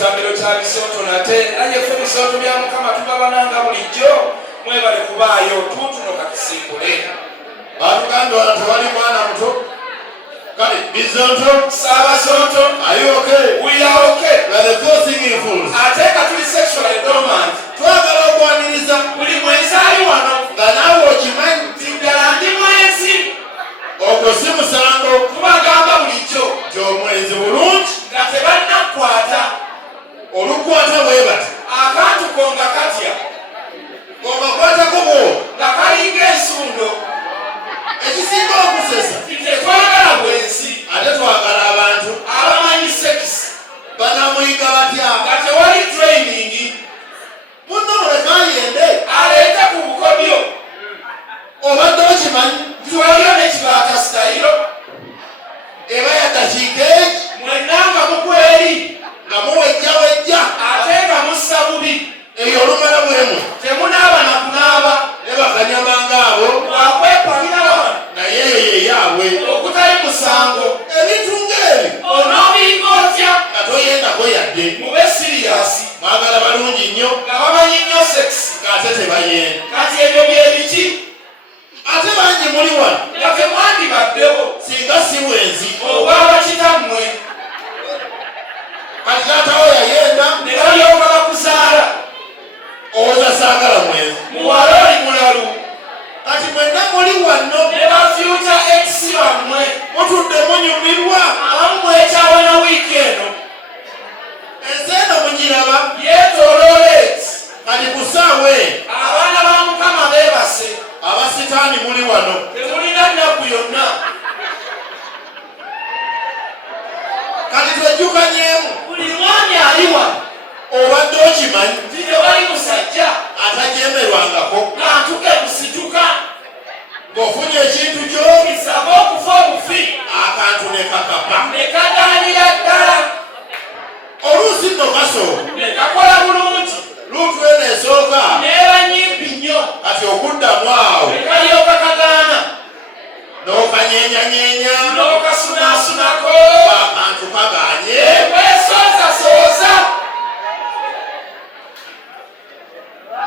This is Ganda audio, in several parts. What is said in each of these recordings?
kitambiro kya bisooto nate naye ffe bisooto bya Mukama tubabananga bulijjo mwebale kubaayo tutuno kakisinkule batugambye wano tewali mwana muto kale bisooto Saabasooto are you okay? we are okay. We are the first singing fools. Ate nga tuli sexually dormant twagala okwaniriza buli mwezi ali wano nga naawe okimanyi ddala ndi mwezi ogwo si musango tubagamba bulijjo nti omwezi bulungi nga tebannakwata olukwata bwe bati akantu konga katya ogakwatako bwo nga kalinga ensundo ekisinga okusesa tetwagala bwensi ate twagala abantu abamanyi sekisi banamuyiga batya nga tewali training munno mulekayende aleete ku bukodyo obadde okimanyi nti waliyo nekibaata sitayiro eba yaddakiika eki mwennanga mukweri nga muwejjawejja ate nga mussa bubi eyo olumala bwemwe temunaaba nakunaaba ne bakanyamanga abo lwakwepalira wano naye eyo yeyaabwe okutali musango ebintu ng'ebi onoobiyinga otya nga toyendako yadde mube siriyasi mwagala balungi nnyo nga bamanyi nnyo sekisi ng'ate tebayenda kati ebyo byebiki ate bangi muli wano nga temwandibaddewo singa si bwenzi obwaba kitammwe kati taatawo yayenda ne balyoka bakuzaala owoza saagala mwenzi muwala oli mulalu kati mwenna muli wano ne bafyuta ekisi bammwe mutudde munyumirwa abamu mwekyawa na wiiki eno ensi eno mugiraba yeetooloola eti kati ku ssaawa abaana ba Mukama beebase abasitaani muli wano temulina nnaku yonna kati twejjukanyeemu buli mwami ali wano obadde okimanyi nti tewali musajja atajemerwangako ng'antuke kusituka ng'ofunye ekintu kyo kisaba okufa obufi akantu ne kakapa ne kagaanira ddala oluusi nno kasooka ne kakola bulungi luutu eno esooka neeba nyimpi nnyo kati okuddamu awo ne kalyoka kagaana n'okanyenyanyeenya n'okasunasunako akantu kaganye ekwesoozasooza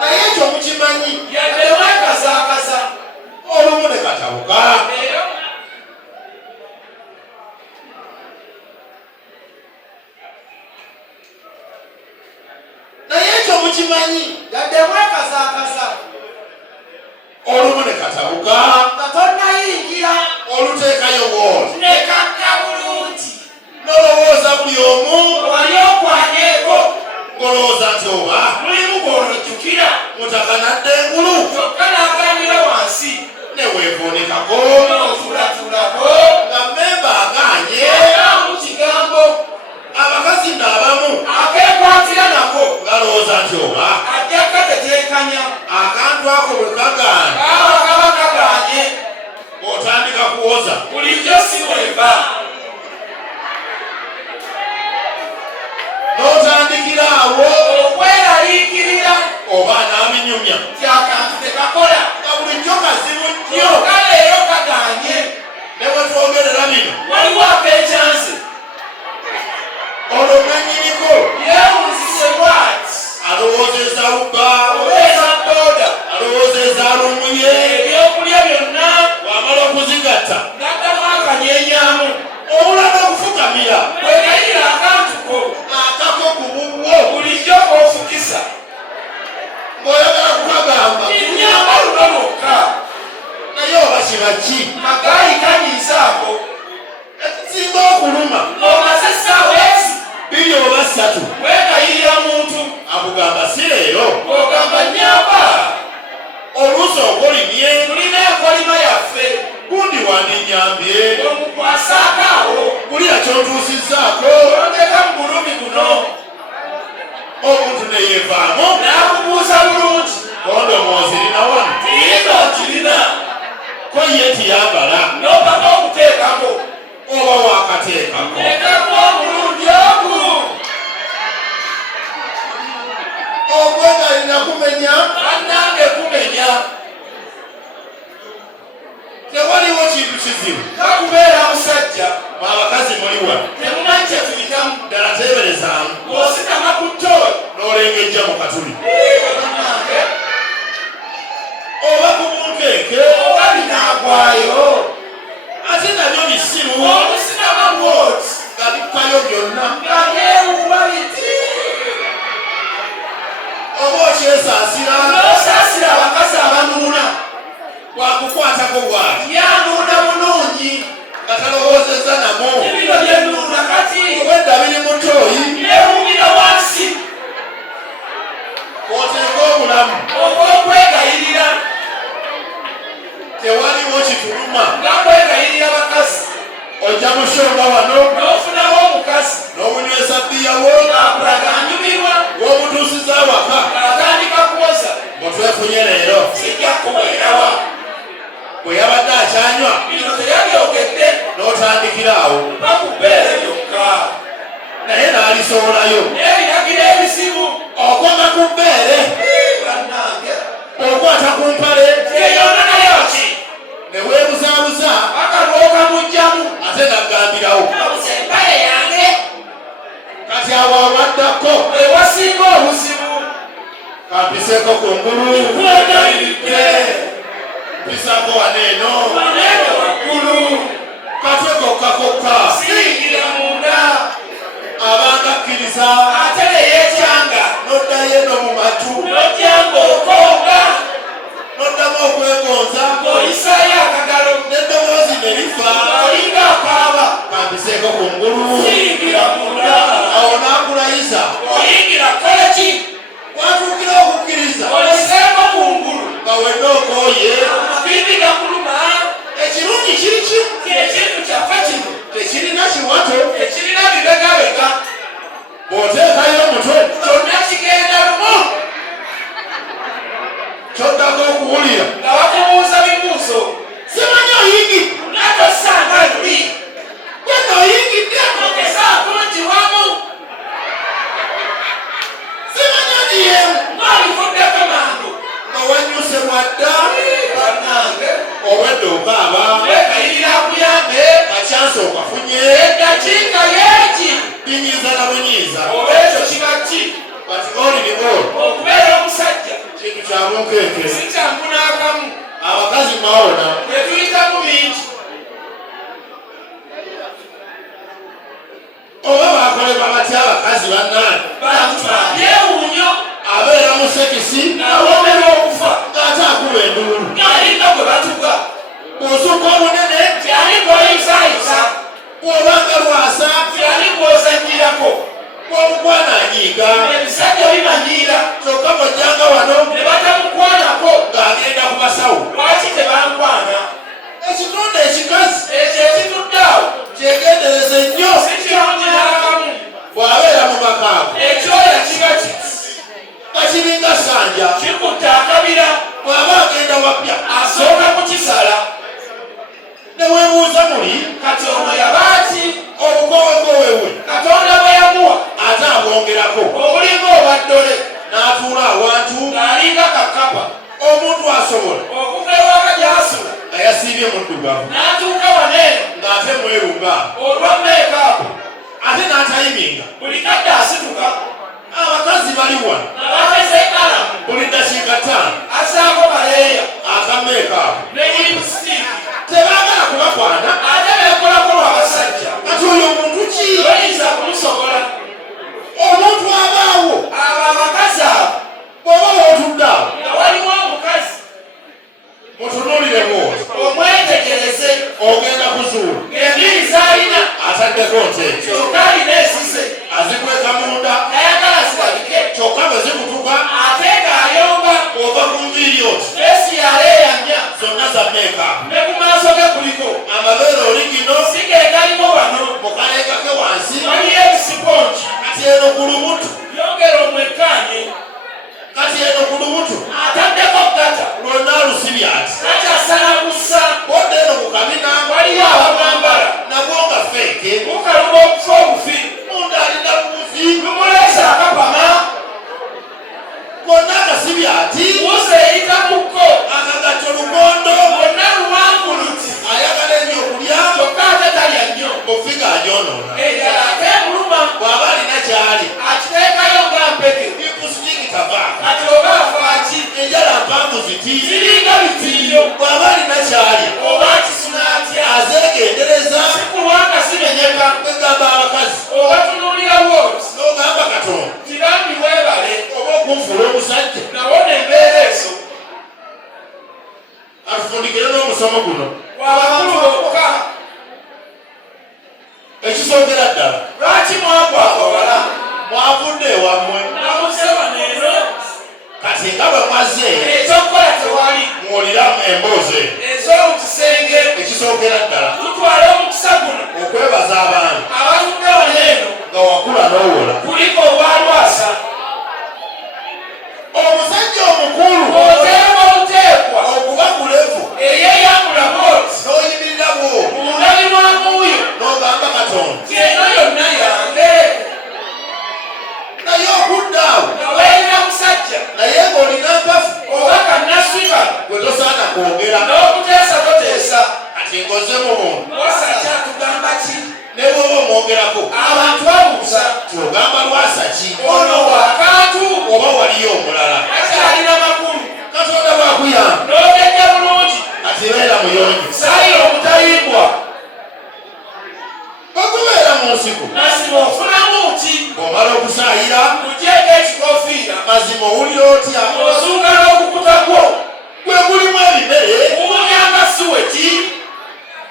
naye ekyo mukimanyi yadde mwekazaakaza olumu ne katabuka naye ekyo mukimanyi yadde mwekazaakaza olumu ne katabuka nga tonnayingira oluteekayo bwoti ne kakka bulungi nolowooza buli omu wali okwanyeeko ng'olowooza nti oba mulimu gw'onojjukira mutaka nadde engulu kyokka n'aganira wansi ne weevuunikako n'otulatulako nga mmemba aganye mu kigambo abakazi n'abamu akeekwatira nako galowooza nti oba ajja kateteekanya akantu ako bwe kagaana aba kaba kaganye otandika kuwoza bulijjo si bweva n'otandikira awo okweraliikirira oba n'abinyumya nti akantu tekakola nga bulijjo kazibu nnyo kyokka leero kaganye ne bwe twogerera bino waliwo ak'ekyanze olwo nanyiniko yeewunzise bw'ati alowoozeza ubba obeeza booda alowoozeza alumuye ebyokulya byonna wamala okuzigatta gaddamu akanyeenyaamu obulaga okufukamira bwegayira akantuko akako ku bubwo bulijjo ofukisa ng'oyagala kukagamba nnyamba luno lwokka naye oba kiba ki magaayi kanyiisaako ekisinga okuluma ng'omaze essaawa ezi 2 oba 3 wegayirira muntu akugamba si leero ng'ogamba nnyamba oluusi okolimye tulina enkolima yaffe gundi wandinyambye omukwasaako awo kulya kyontuusizzaako olondeka mu bulumi buno omuntu ne yeevaamu n'akubuuza bulungi kondomoozi lina wano tiino kirina ko ye tiyambala n'opaka okuteekako oba waakateekako ekako omulundi ogu ogwegalina kumenya bannange kumenya tewaliwo kintu kizibu kakubeera musajja abakazi muliwa temumanyi kyetuyitamu ddala teeberezaamu bw'osikama ku ttooyi n'olengejja mu katuli oba ku bunkeeke oba binaagwayo ate nabyo bisiru obusikama bwoti nga bikkayo byonna nga byewuuba biti oba okyesaasira n'osaasira abakazi abanuuna bwakukwatako bwati yanuuna bulungi nga talowoozezza namo ebiro byenuuna kati obwedda biri mu ttooyi byewuubira wansi oteeka obulamu oba okwegayirira tewaliwo kituluma nga kwegayirira bakazi ojja mushonga wano n'ofunawo omukazi n'omunywesa bbiyawo akulaga anyumirwa w'omutuusiza awaka atandika kuwoza mutwefunye leero sijja kuweerawa bwe yabadde akyanywa bino teyabyogedde n'otandikira awo bakubeere byokka naye n'alisoolayo n'ebiragira ebizibu okoma ku mbeere bannange okwata ku mpale eyona nayo ki ne weebuzaabuza akalwoka mujjamu ate naggambirawo abuze empale yange kati awo awaddako ewasinga obuzibu kampiseeko ku ngulu kwegaliridde mpisaako waneeno baneeno waggulu katwe kokka kokka siyingira munda abanga akkiriza ate neyeekyanga n'oddayo eno mu matu n'ojjanga okonga n'oddamu okwegonza ng'oyisaayo akagalo n'eddoboozi ne lifa olinga akaaba kampiseeko ku ngulu siyingira munda awo n'akulayiza oyingira kkola ki watuukira okukkiriza oliseeko kungulu nga wenna okooye amabindi gakuluma ekirungi kiri kimu ekintu kyaffe kino tekirina kiwato ekirina bibegabega bw'oteekayo omutwe kyonna kigenda lumu ky'oddako okuwulira nga bakubuuza bibuuzo simanyi oyingi natosanga luli wena oyingidde ogezaako nti wamu simanyi odiyeemu ng'olivuddeko mangu nga wanyuse mwadda bannange obwedde okaaba wegayirira akuyambe akyansi okafunye eddakiika yeeki binyiiza na bunyiiza oba ekyo kiba ki kati olini oli okubeera omusajja kintu kya bunkeeke si kyangu n'akamu abakazi mawona bye tuyitamu bingi oba bakolebwa batya abakazi bannaani bantu babyewuunyo abeera mu sekisi n'awoomerwa okufa ng'ate akuba enduulu ng'alinga gwe batuga bw'osukka obunene kyali gw'oyisaayiza bw'obanga lwasa kyali gw'ozannyirako bw'omukwana anyiiga ebisajja bimanyiira kyokka bw'ojjanga wano ne batamukwanako ng'agenda ku basawo lwaki tebankwana ekitonde ekikazi ekyo ekituddaawo kyegendereze nnyo si kirungi n'akamu bw'abeera mu makaago ekyoya kiba kiti nga kiringa ssanja kikutte akabira bw'aba agenda wapya asooka kukisala ne weebuuza muli kati ono yabaaki obukowekowe we katonda bwe yamuwa ate abwongerako obulinga obaddole n'atuula awantu ng'alinga kakapa omuntu asobola okuva ewaka gy'asula nga yasiibye muddugavu n'atuuka waneeno ng'ate mwerunga olwa meekaapu ate n'atayiminga buli kadde asituka abakazi bali wano nga bateze kalamu buli dakiika 5 asaako maleeya akameekaapu ne lipusitiiki tebaagala kubakwana ate beekolako lw'abasajja kati oyo muntu ki toyinza kumusobola omuntu abaawo abo abakazi abo bw'oba wootudde awo nga waliwo omukazi mutunuulire mwoti omwetegereze ogenda kuzuula ng'embiri z'alina ataddeko nteeki kyokka alina esise azikweka munda tayagala zirabike kyokka bwe zikutuka ate ng'ayomba ova ku nviiri oti feesi yaleeyanya zonna za meekaapu ne ku maaso ge kuliko amabeere oli gino si ge galimu wano mukaleekake wansi waliyo ebisiponji kati eno ku lubuto yongera omwekkaanye kati eno ku lubuto ataddeko gata lwonna alusibye ati takyasala kussa bodde eno ku kabina waliyo abamwambala nabwo nga feeke mukaluba okufa obufi munda alina buuzi lumuleesa akapama konna akasibye ati musa eyita mukko akagatto lukondo bonna luwanguluti ayagala ebyokulya kyokka ate talya nnyo mufiga kumwonoona. enjala ate muluma Bw'aba alina kyali akiteekayo nga mpeke ikusitigitava. kati oba afaaki Enjala mpanvu ziti. ziringa bitiiyo Bw'aba alina kyali oba kisuna atya azeegendereza. si kulwanga zimenyeka Kwegamba abakazi oba tunuulira wooti n'ogamba Katonda tibambi weebale oba okunfuula omusajja. nawona embeera ezo Atufundikire n'omusomo guno. wabakulu bokka Ekisookera ddala lwaki mwagwa abawala mwavudde ewammwe. namuze waneero Kati nga bwe mwaze ekyokukola tewali muwuliramu emboozi eyo. ez'omutisenge Ekisookera ddala tutwale omukisa guno okwebaza abaana abatudde waneeno nga wakula n'owola. kuliko obwalwasa Omusajja omukulu oteekwa obuteekwa okuba ku levu eyeyambula booti n'oyimirira bw'o mu ndabi mwamuuyo n'ogamba Katonda. tyeno yonna yange Naye okuddaawo nga weerina musajja naye ng'olina mpafu oba kannaswiba gwe tosaana kwogera. n'okuteesa toteesa Kati ngoze mu muntu wasajja tugamba ki ne bw'oba omwogerako abantu babuuza kyogamba lwasa ki ono waakantu oba waliyo omulala. akyalina makulu Katonda bw'akuyamba n'ogejja bulungi kati beera muyonjo. sayira omutayimbwa Okubeera mu nsiko mazima ofunamu ki bw'omala okusaayira kugyeko ekikofiira mazima owulira otya ozuuka n'okukuta gwo gwe gulimu ebimere. kubunyanga siweki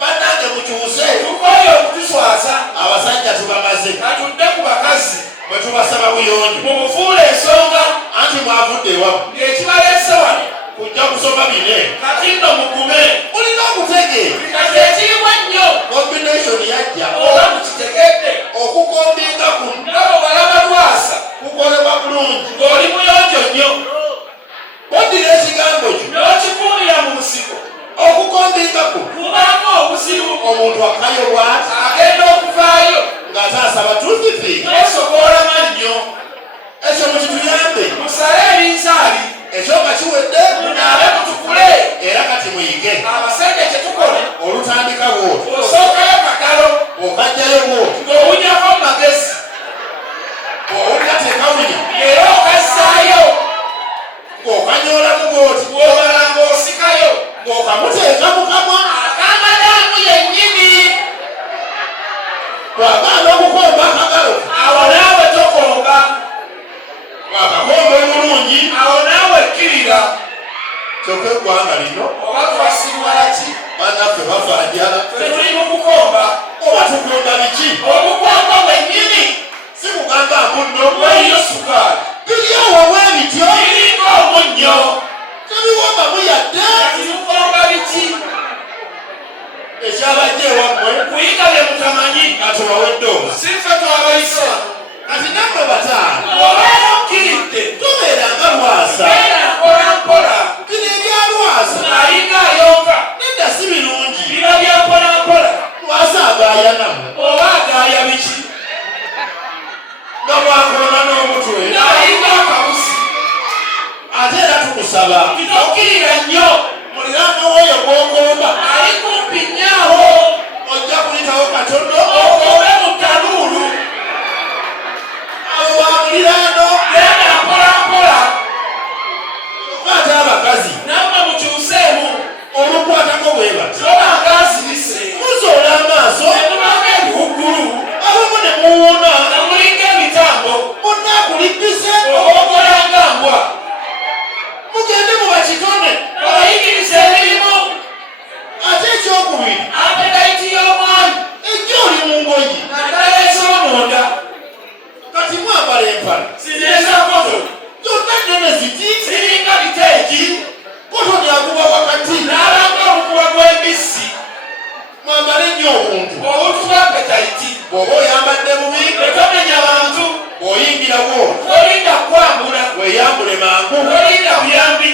Bannange mukyuse tukoye okutuswaza abasajja tubamaze katudde ku bakazi bwe tubasaba buyonjo mumufuula ensonga anti mwavudde ewamu ng'ekibaleese wano kujja kusoma bine. kati nno mugume Mulina okutegeera kati ekirimu ennyo combination yajja oba mukitegedde okukombinga kuno nga bwe walaba lwasa kukolebwa bulungi. ng'oli muyonjo nnyo Oddira ekigambo kyo n'okikuumira mu nsiko okukombinga kuno kubaamu obuzibu omuntu akayo bw'ati agenda okuvaayo ng'ate asaba tuzifiri. n'esokoola mannyo Ekyo mukituyambe. musale ebinsaali Ekyoka kiwedde munaabe mutukule era kati muyige. abasajja kyetukola Olutandika bw'oti osookayo kagalo okajjayo bw'oti ng'owunyako mu magezi owulira tekawunya era okazzaayo ng'okanyoolamu bw'oti bw'omala ng'osikayo ng'okamuteeka mu kamwa. akamadaamu yennyini Bw'agaana okukomba akagalo awo naawe tokonga bw'akakomba obulungi awo naawe kkirira kyokka eggwanga lino oba twasiibwala ki bannaffe bafaajala ffe tuli mu kukomba oba tukomba biki. obukomba bwennyini Si kugamba mbuno weeyo sukaali biri awo bw'ebityo kiringa omunnyo tebiwombamu yadde. kati tukomba biki Ekyabajja ewammwe kuyiga bye mutamanyi katubawe eddoozi. si ffe twabayise Kati nammwe bataano obeera okkiridde tobeeranga lwasa. beera mpola mpola Bino ebya lwasa alinga ayonka nedda si birungi. biba bya mpola mpola Lwasa agaaya nammwe oba agaaya biki nga bwakoona n'omutwe. n'alinga akabuzi Ate era tukusaba kitokkirira nnyo muliraano w'oyo gw'okomba ali kumpi nnyaawo ojja kuyitawo katono. okobe mu ttanuulu Abo ba muliraano genda mpola mpola kyokka ate abakazi nammwe mukyuseemu olukwatako bwe bati tobanga azirise muzoola amaaso nemubanga ebihuggulu abamu ne muwuuna nga mulinga ebitambo munna akulippise obogolanga mbwa mugende mu bakitone. obayigiriza emirimu Ate ekyokubiri apetaiti y'omwami ejja oli mu ngoyi naddala ez'omunda kati mwambala empale zireza koto zonna nnene ziti ziringa biteeki kotoni aguba wakati. n'alanga obukuba bw'embisi Mwambale nnyo obuntu. obuntu bwa apetaiti Bw'oba oyambadde bubi tetomenya bantu bw'oyingira bw'oti tolinda kwambula weeyambule mangu. tolinda buyambi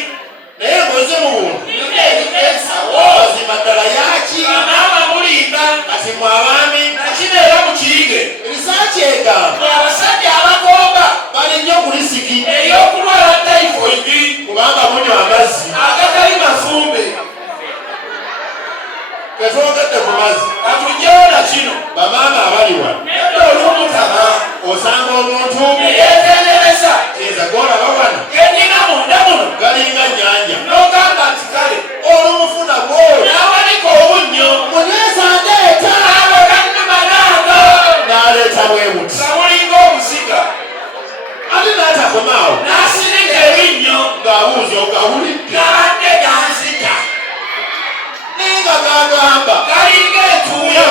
Naye ng'oze mu buntu nina ebitensawo mazima ddala yaki. banaaba mulimba Kati mwe abaami nakibeera mu kiyige risaaki egamba abasajja abakomba bali nnyo ku lisiki ey'okulwala tayifodi kubanga munywa amazzi. agatali mafumbe Tetwogedde ku mazzi. katugyewo na kino Bamaama abali wano akabuuzo gawulidde gabadde ganzita naye nga gagamba galinga etuuyo